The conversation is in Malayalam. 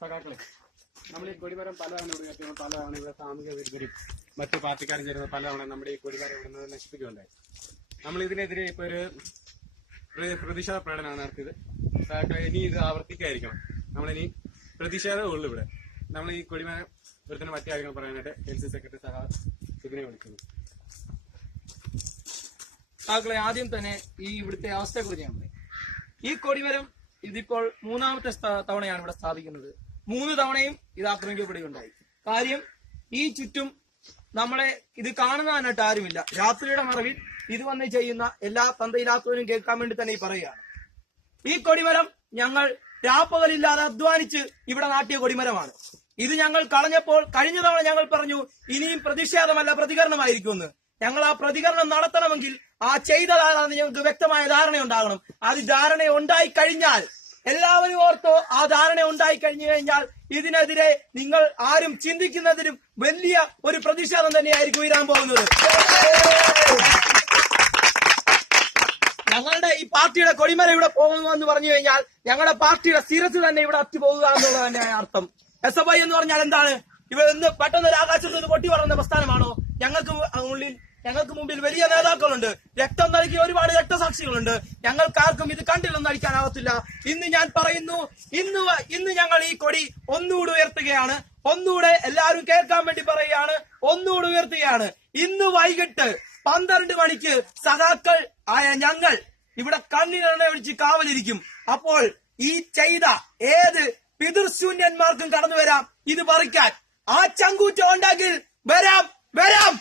സഖാക്കളെ നമ്മൾ ഈ കൊടിമരം പലതവണ ഇവിടെ ഉയർത്തുന്നു പലതവണ ഇവിടെ സാമൂഹിക വിരുദ്ധരും മറ്റു പാർട്ടിക്കാരും ചേരുന്ന പലതവണ നമ്മുടെ ഈ കൊടിമരം ഇവിടെ നശിപ്പിക്കുകയുണ്ടായി. നമ്മൾ ഇതിനെതിരെ ഇപ്പൊ ഒരു പ്രതിഷേധ പ്രകടനമാണ് നടത്തിയത്. സഖാക്കളെ ഇനി ഇത് ആവർത്തിക്കായിരിക്കണം നമ്മളിനി പ്രതിഷേധമേ ഉള്ളൂ ഇവിടെ. നമ്മൾ ഈ കൊടിമരം ഇവിടുത്തെ മറ്റു കാര്യങ്ങൾ പറയാനായിട്ട് സി സെക്രട്ടറി സഹാ ഇതിനെ വിളിക്കുന്നു. താങ്കളെ ആദ്യം തന്നെ ഈ ഇവിടുത്തെ അവസ്ഥയെ കുറിച്ച് ഞാൻ പറയും. ഈ കൊടിമരം ഇതിപ്പോൾ മൂന്നാമത്തെ തവണയാണ് ഇവിടെ സ്ഥാപിക്കുന്നത്. മൂന്ന് തവണയും ഇത് ആക്രമിക്കപ്പെടുകയുണ്ടായി. കാര്യം ഈ ചുറ്റും നമ്മളെ ഇത് കാണുന്നതിനായിട്ട് ആരുമില്ല. രാത്രിയുടെ മറവിൽ ഇത് വന്ന് ചെയ്യുന്ന എല്ലാ തന്തയില്ലാത്തവരും കേൾക്കാൻ വേണ്ടി തന്നെ ഈ പറയുകയാണ്. ഈ കൊടിമരം ഞങ്ങൾ രാപ്പകലില്ലാതെ അധ്വാനിച്ച് ഇവിടെ നാട്ടിയ കൊടിമരമാണ്. ഇത് ഞങ്ങൾ കളഞ്ഞപ്പോൾ കഴിഞ്ഞ തവണ ഞങ്ങൾ പറഞ്ഞു ഇനിയും പ്രതിഷേധമല്ല പ്രതികരണമായിരിക്കുമെന്ന്. ഞങ്ങൾ ആ പ്രതികരണം നടത്തണമെങ്കിൽ ആ ചെയ്തതാണെന്ന് ഞങ്ങൾക്ക് വ്യക്തമായ ധാരണ ഉണ്ടാകണം. അത് ധാരണ ഉണ്ടായി കഴിഞ്ഞാൽ എല്ലാവരും ഓർത്തോ ആ ധാരണ ഉണ്ടായി കഴിഞ്ഞു കഴിഞ്ഞാൽ ഇതിനെതിരെ നിങ്ങൾ ആരും ചിന്തിക്കുന്നതിനും വലിയ ഒരു പ്രതിഷേധം തന്നെയായിരിക്കും ഉയരാൻ പോകുന്നത്. ഞങ്ങളുടെ ഈ പാർട്ടിയുടെ കൊടിമര ഇവിടെ പോകുന്നു എന്ന് പറഞ്ഞു കഴിഞ്ഞാൽ ഞങ്ങളുടെ പാർട്ടിയുടെ സ്ഥിരത്തിൽ തന്നെ ഇവിടെ അത്തി പോകുക എന്നുള്ളത് തന്നെയാണ് അർത്ഥം. എസ് എഫ് ഐ എന്ന് പറഞ്ഞാൽ എന്താണ്? ഇവ ഇന്ന് പെട്ടെന്ന് ഒരു ആകാശത്ത് നിന്ന് പൊട്ടി വളർന്ന പ്രസ്ഥാനമാണോ? ഞങ്ങൾക്ക് ഉള്ളിൽ ഞങ്ങൾക്ക് മുമ്പിൽ വലിയ നേതാക്കളുണ്ട്. രക്തം നൽകിയ ഒരുപാട് രക്തസാക്ഷികളുണ്ട്. ഞങ്ങൾക്കാർക്കും ഇത് കണ്ടില്ലെന്ന് അടിക്കാനാവത്തില്ല. ഇന്ന് ഞാൻ പറയുന്നു ഇന്ന് ഇന്ന് ഞങ്ങൾ ഈ കൊടി ഒന്നുകൂടെ ഉയർത്തുകയാണ്. ഒന്നുകൂടെ എല്ലാവരും കേൾക്കാൻ വേണ്ടി പറയുകയാണ്. ഒന്നുകൂടെ ഉയർത്തുകയാണ്. ഇന്ന് വൈകിട്ട് പന്ത്രണ്ട് മണിക്ക് സഖാക്കൾ ആയ ഞങ്ങൾ ഇവിടെ കണ്ണിനെണ്ണ ഒഴിച്ച് കാവലിരിക്കും. അപ്പോൾ ഈ ചെയ്ത ഏത് പിതൃശൂന്യന്മാർക്കും കടന്നു വരാം. ഇത് പറിക്കാൻ ആ ചങ്കൂറ്റം ഉണ്ടെങ്കിൽ വരാം വരാം!